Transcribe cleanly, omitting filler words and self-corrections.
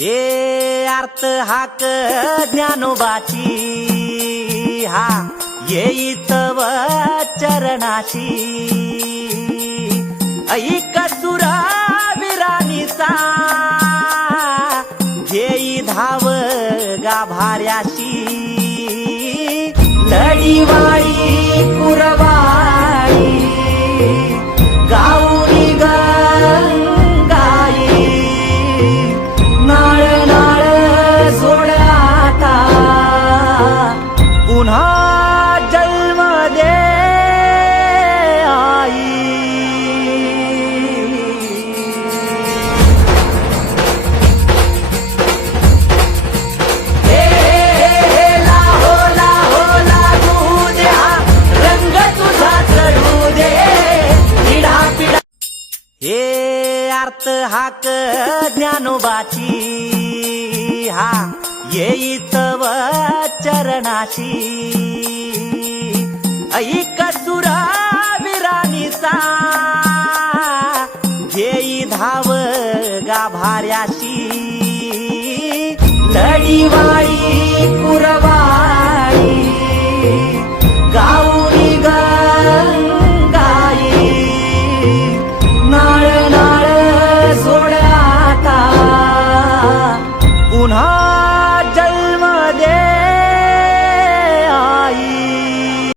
हे अर्थ हाक ज्ञानोबाची हा येईत व चरणाशी ऐक सुरा विरानिसा घेई धाव गाभाऱ्याशी लढीवाळी कुरवाळी गाऊनी गंगाई नाळ नाळ सोडाता पुन्हा जन्म दे आई। हे अर्थ हाक ज्ञानोबाची हा येईत व चरणाशी ऐक सुरा विरानिसा घेई धाव गाभाऱ्याशी लढीवा